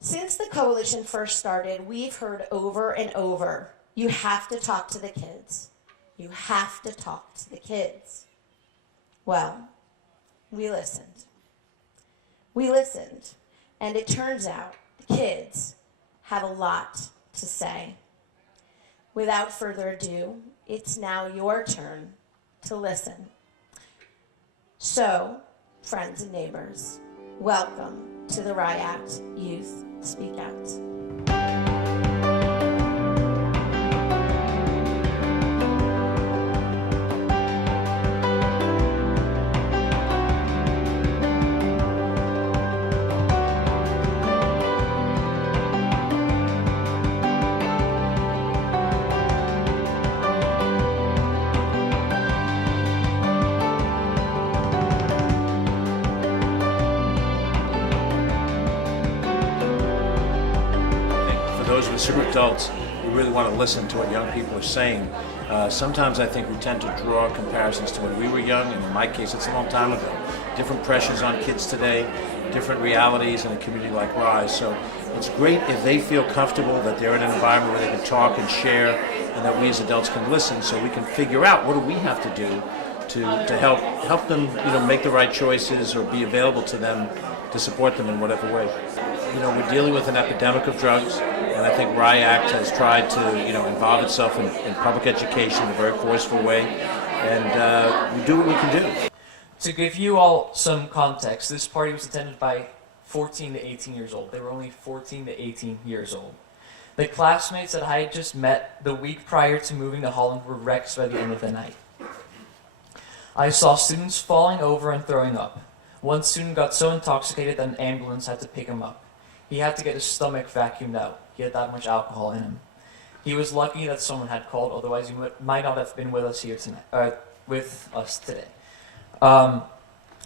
Since the coalition first started, we've heard over and over, you have to talk to the kids. You have to talk to the kids. Well, we listened. We listened, and it turns out the kids have a lot to say. Without further ado, it's now your turn to listen. So, friends and neighbors, welcome to the RyeACT Youth Speak Out. Those of us who are adults, we really want to listen to what young people are saying. Sometimes I think we tend to draw comparisons to when we were young, and in my case it's a long time ago. Different pressures on kids today, different realities in a community like Rye. So it's great if they feel comfortable that they're in an environment where they can talk and share, and that we as adults can listen, so we can figure out what do we have to do to help them, make the right choices or be available to them to support them in whatever way. We're dealing with an epidemic of drugs, and I think RyeACT has tried to, involve itself in public education in a very forceful way, and we do what we can do. To give you all some context, this party was attended by 14 to 18 years old. They were only 14 to 18 years old. The classmates that I had just met the week prior to moving to Holland were wrecked by the end of the night. I saw students falling over and throwing up. One student got so intoxicated that an ambulance had to pick him up. He had to get his stomach vacuumed out. He had that much alcohol in him. He was lucky that someone had called, otherwise he might not have been with us here tonight. Today.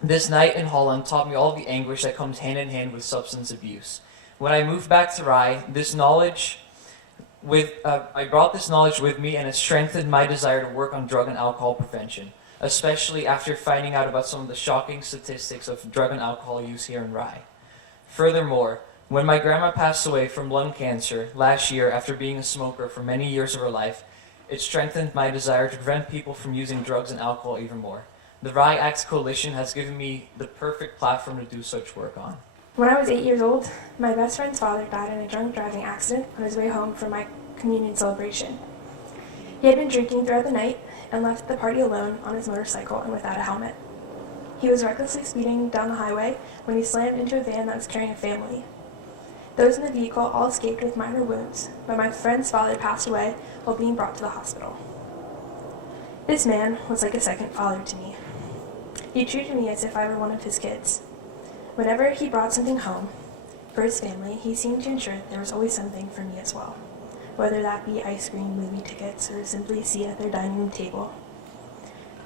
This night in Holland taught me all the anguish that comes hand in hand with substance abuse. When I moved back to Rye, I brought this knowledge with me, and it strengthened my desire to work on drug and alcohol prevention, especially after finding out about some of the shocking statistics of drug and alcohol use here in Rye. Furthermore, when my grandma passed away from lung cancer last year after being a smoker for many years of her life, it strengthened my desire to prevent people from using drugs and alcohol even more. The RyeACT Coalition has given me the perfect platform to do such work on. When I was 8 years old, my best friend's father died in a drunk driving accident on his way home from my communion celebration. He had been drinking throughout the night and left the party alone on his motorcycle and without a helmet. He was recklessly speeding down the highway when he slammed into a van that was carrying a family. Those in the vehicle all escaped with minor wounds, but my friend's father passed away while being brought to the hospital. This man was like a second father to me. He treated me as if I were one of his kids. Whenever he brought something home for his family, he seemed to ensure there was always something for me as well, whether that be ice cream, movie tickets, or simply a seat at their dining room table.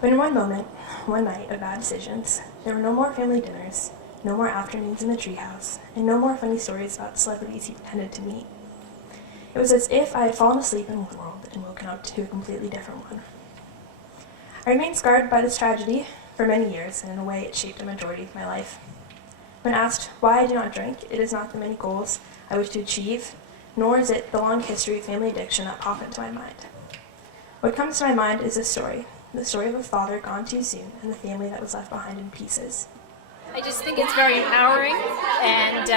But in one moment, one night of bad decisions, there were no more family dinners, no more afternoons in the treehouse, and no more funny stories about celebrities he pretended to meet. It was as if I had fallen asleep in one world and woken up to a completely different one. I remained scarred by this tragedy for many years, and in a way it shaped a majority of my life. When asked why I do not drink, it is not the many goals I wish to achieve, nor is it the long history of family addiction that pop into my mind. What comes to my mind is this story, the story of a father gone too soon and the family that was left behind in pieces. I just think it's very empowering, and we've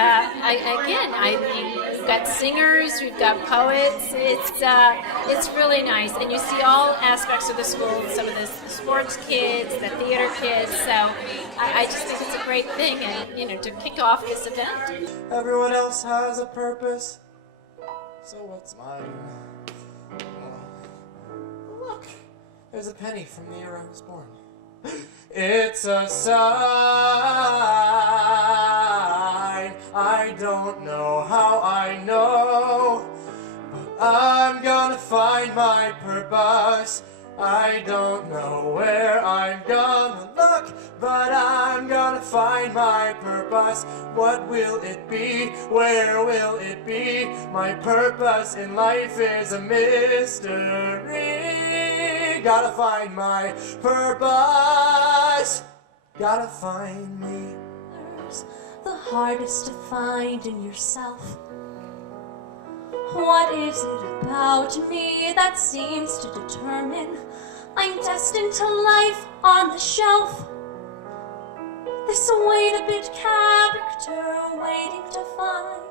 got singers, we've got poets. It's really nice, and you see all aspects of the school. Some of the sports kids, the theater kids. So I just think it's a great thing, and to kick off this event. Everyone else has a purpose, so what's mine? Look, there's a penny from the year I was born. It's a sign. I don't know how I know, but I'm gonna find my purpose. I don't know where I'm gonna look, but I'm gonna find my purpose. What will it be? Where will it be? My purpose in life is a mystery. Gotta find my purpose. Gotta find me. the hardest to find in yourself? What is it about me that seems to determine I'm destined to life on the shelf? This wait-a-bit character waiting to find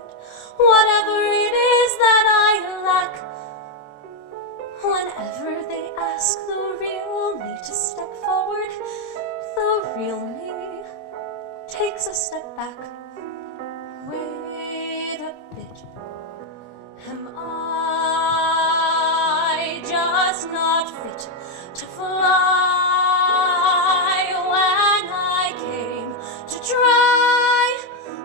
whatever it is that I lack. Whenever they ask the real me to step forward, the real me takes a step back. Wait a bit. Am I just not fit to fly? When I came to try,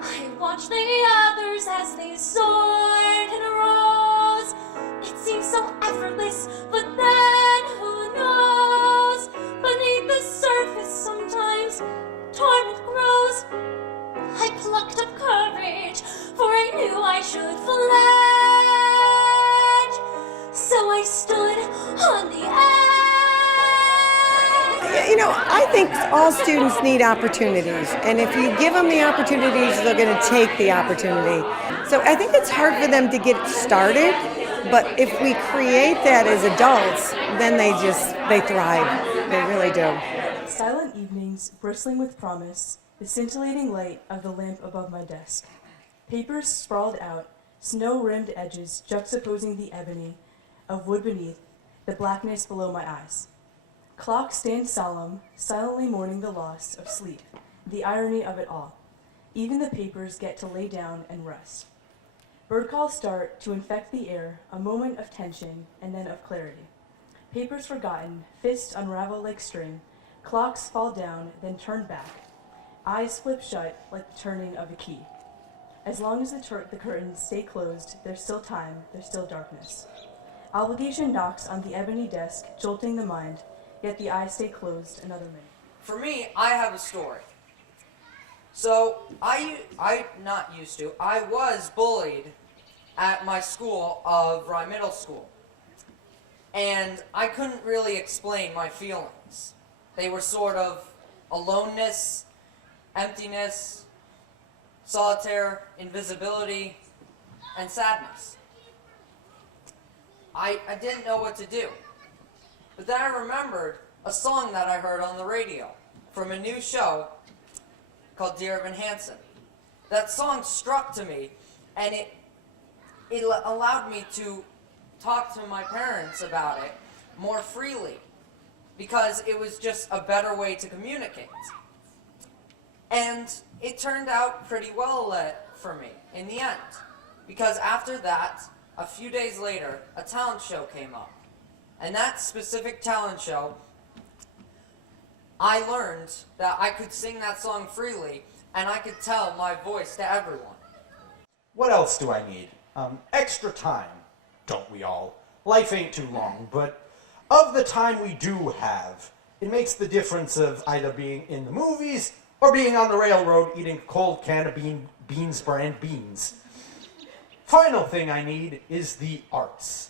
I watched the others as they soared in rows. It seems so effortless, but then who knows? Beneath the surface sometimes torment grows. I plucked up courage, for I knew I should fledge. So I stood on the edge. You know, I think all students need opportunities, and if you give them the opportunities, they're going to take the opportunity. So I think it's hard for them to get started, but if we create that as adults, then they thrive. They really do. Silent evenings, bristling with promise, the scintillating light of the lamp above my desk. Papers sprawled out, snow-rimmed edges juxtaposing the ebony of wood beneath, the blackness below my eyes. Clocks stand solemn, silently mourning the loss of sleep, the irony of it all. Even the papers get to lay down and rest. Bird calls start to infect the air, a moment of tension and then of clarity. Papers forgotten, fists unravel like string, clocks fall down, then turn back. Eyes flip shut like the turning of a key. As long as the curtains stay closed, there's still time, there's still darkness. Obligation knocks on the ebony desk, jolting the mind, yet the eyes stay closed another minute. For me, I have a story. So, I was bullied at my school of Rye Middle School. And I couldn't really explain my feelings. They were sort of aloneness, emptiness, solitaire, invisibility, and sadness. I didn't know what to do. But then I remembered a song that I heard on the radio from a new show called Dear Evan Hansen. That song struck to me, and it allowed me to talk to my parents about it more freely, because it was just a better way to communicate. And it turned out pretty well for me in the end, because after that, a few days later, a talent show came up. And that specific talent show, I learned that I could sing that song freely, and I could tell my voice to everyone. What else do I need? Extra time, don't we all? Life ain't too long, but of the time we do have, it makes the difference of either being in the movies or being on the railroad eating a cold can of Beans brand beans. Final thing I need is the arts.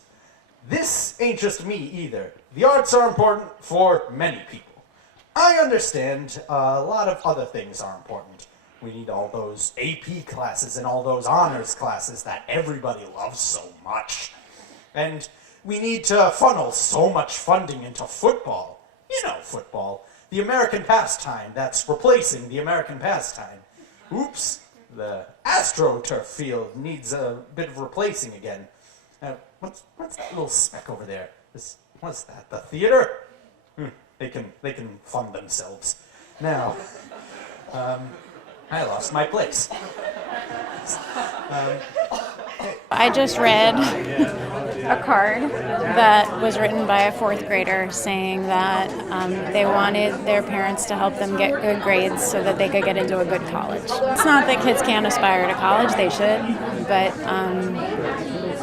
This ain't just me either. The arts are important for many people. I understand a lot of other things are important. We need all those AP classes and all those honors classes that everybody loves so much. And we need to funnel so much funding into football. You know football. The American pastime that's replacing the American pastime. Oops, the AstroTurf field needs a bit of replacing again. What's that little speck over there? What's that, the theater? They can fund themselves. Now, I lost my place. I just read a card that was written by a fourth grader saying that they wanted their parents to help them get good grades so that they could get into a good college. It's not that kids can't aspire to college, they should, but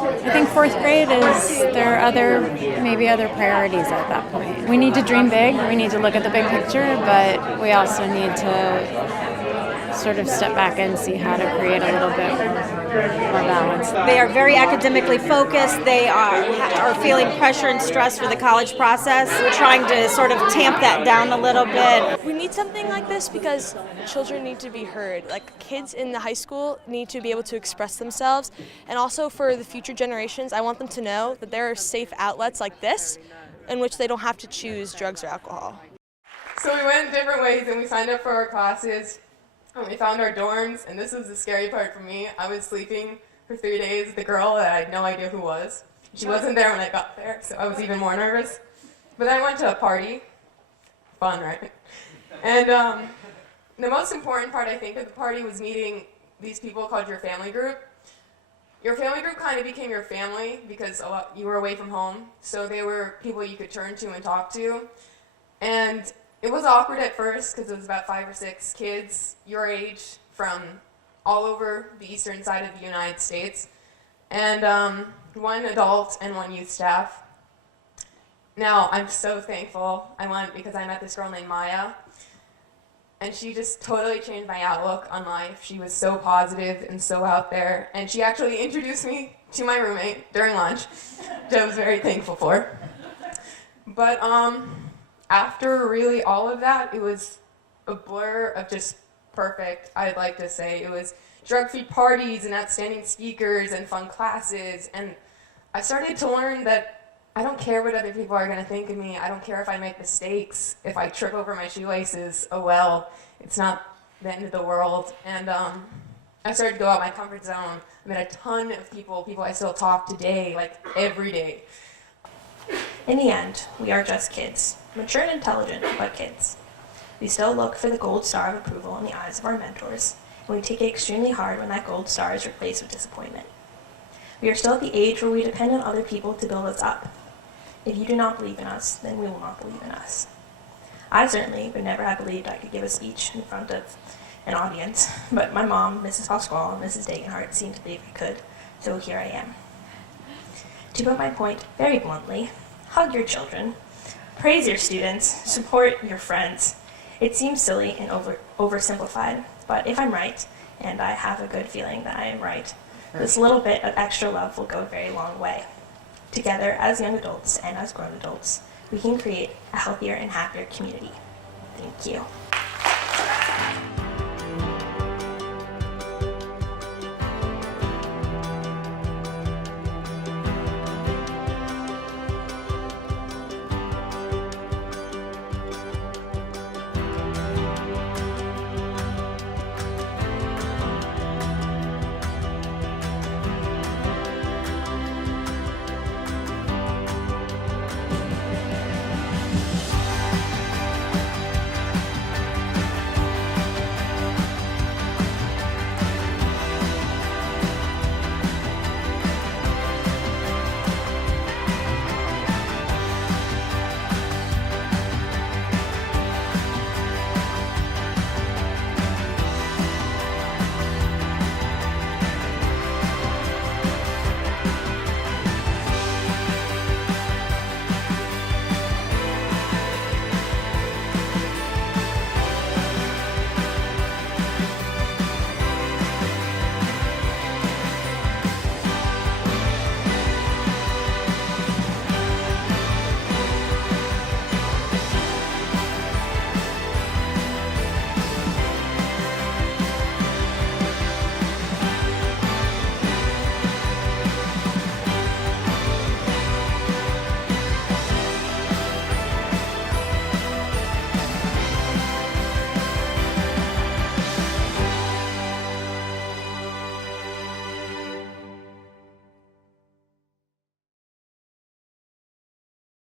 I think fourth grade there are maybe other priorities at that point. We need to dream big, we need to look at the big picture, but we also need to sort of step back and see how to create a little bit more balance. They are very academically focused. They are feeling pressure and stress for the college process. We're trying to sort of tamp that down a little bit. We need something like this because children need to be heard. Like, kids in the high school need to be able to express themselves, and also for the future generations, I want them to know that there are safe outlets like this in which they don't have to choose drugs or alcohol. So we went different ways and we signed up for our classes and we found our dorms, and this was the scary part for me. I was sleeping for 3 days with a girl that I had no idea who was. She wasn't there when I got there, so I was even more nervous. But then I went to a party. Fun, right? And the most important part, I think, of the party was meeting these people called your family group. Your family group kind of became your family because you were away from home, so they were people you could turn to and talk to. And it was awkward at first because it was about 5 or 6 kids your age from all over the eastern side of the United States, and 1 adult and 1 youth staff. Now, I'm so thankful I went because I met this girl named Maya, and she just totally changed my outlook on life. She was so positive and so out there, and she actually introduced me to my roommate during lunch, which I was very thankful for. But after really all of that, it was a blur of just perfect, I'd like to say. It was drug-free parties and outstanding speakers and fun classes, and I started to learn that I don't care what other people are going to think of me. I don't care if I make mistakes. If I trip over my shoelaces, oh well, it's not the end of the world. And I started to go out my comfort zone. I met a ton of people I still talk today, like every day. In the end, we are just kids, mature and intelligent, but kids. We still look for the gold star of approval in the eyes of our mentors, and we take it extremely hard when that gold star is replaced with disappointment. We are still at the age where we depend on other people to build us up. If you do not believe in us, then we will not believe in us. I certainly would never have believed I could give a speech in front of an audience, but my mom, Mrs. Pasquale, and Mrs. Dagenhart seemed to believe I could, so here I am. To put my point very bluntly, hug your children, praise your students, support your friends. It seems silly and oversimplified, but if I'm right, and I have a good feeling that I am right, this little bit of extra love will go a very long way. Together, as young adults and as grown adults, we can create a healthier and happier community. Thank you.